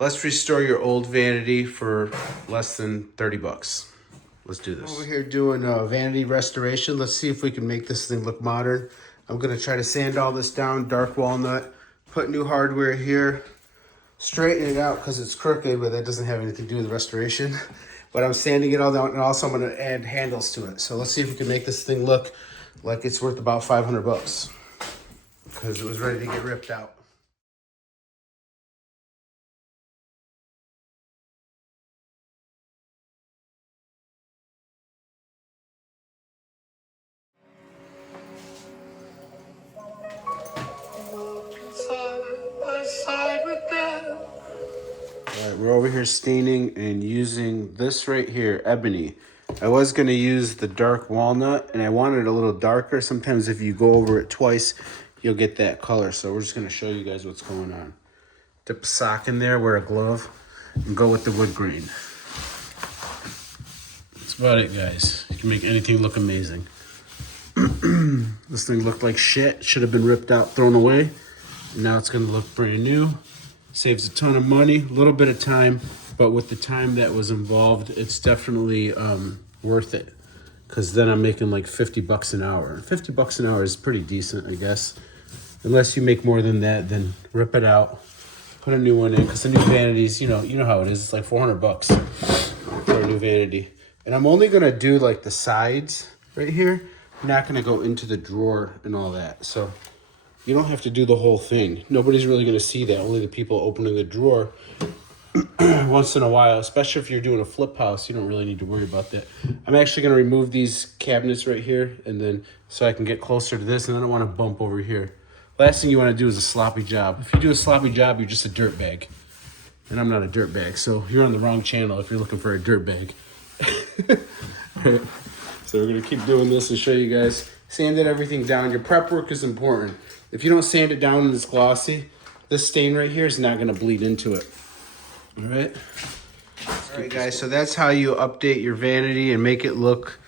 Let's restore your old vanity for less than 30 bucks. Let's do this. Over here doing vanity restoration. Let's see if we can make this thing look modern. I'm gonna try to sand all this down, dark walnut, put new hardware here, straighten it out because it's crooked, but that doesn't have anything to do with the restoration. But I'm sanding it all down, and also I'm gonna add handles to it. So let's see if we can make this thing look like it's worth about 500 bucks because it was ready to get ripped out. All right, we're over here staining and using this right here, ebony. I was gonna use the dark walnut and I wanted it a little darker. Sometimes if you go over it twice, you'll get that color. So we're just gonna show you guys what's going on. Dip a sock in there, wear a glove, and go with the wood grain. That's about it, guys. You can make anything look amazing. This thing looked like shit. Should have been ripped out, thrown away. And now it's gonna look brand new. Saves a ton of money, a little bit of time, but with the time that was involved, it's definitely worth it. Because then I'm making like 50 bucks an hour. 50 bucks an hour is pretty decent, I guess. Unless you make more than that, then rip it out, put a new one in. Because the new vanities, you know how it is. It's like 400 bucks for a new vanity. And I'm only gonna do like the sides right here. I'm not gonna go into the drawer and all that. So you don't have to do the whole thing. Nobody's really gonna see that. Only the people opening the drawer once in a while, especially if you're doing a flip house, you don't really need to worry about that. I'm actually gonna remove these cabinets right here and then so I can get closer to this and I don't wanna bump over here. Last thing you wanna do is a sloppy job. If you do a sloppy job, you're just a dirt bag. And I'm not a dirt bag, so you're on the wrong channel if you're looking for a dirt bag. So we're gonna keep doing this and show you guys. Sanded everything down. Your prep work is important. If you don't sand it down and it's glossy, this stain right here is not gonna bleed into it. All right? All right, guys, so that's how you update your vanity and make it look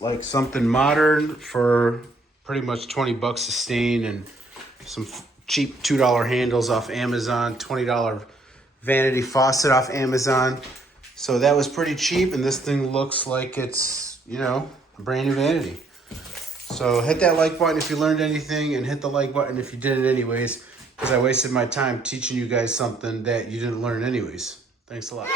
like something modern for pretty much 20 bucks a stain and some cheap $2 handles off Amazon, $20 vanity faucet off Amazon. So that was pretty cheap, and this thing looks like it's, you know, a brand new vanity. So hit that like button if you learned anything, and hit the like button if you did it anyways, because I wasted my time teaching you guys something that you didn't learn anyways. Thanks a lot.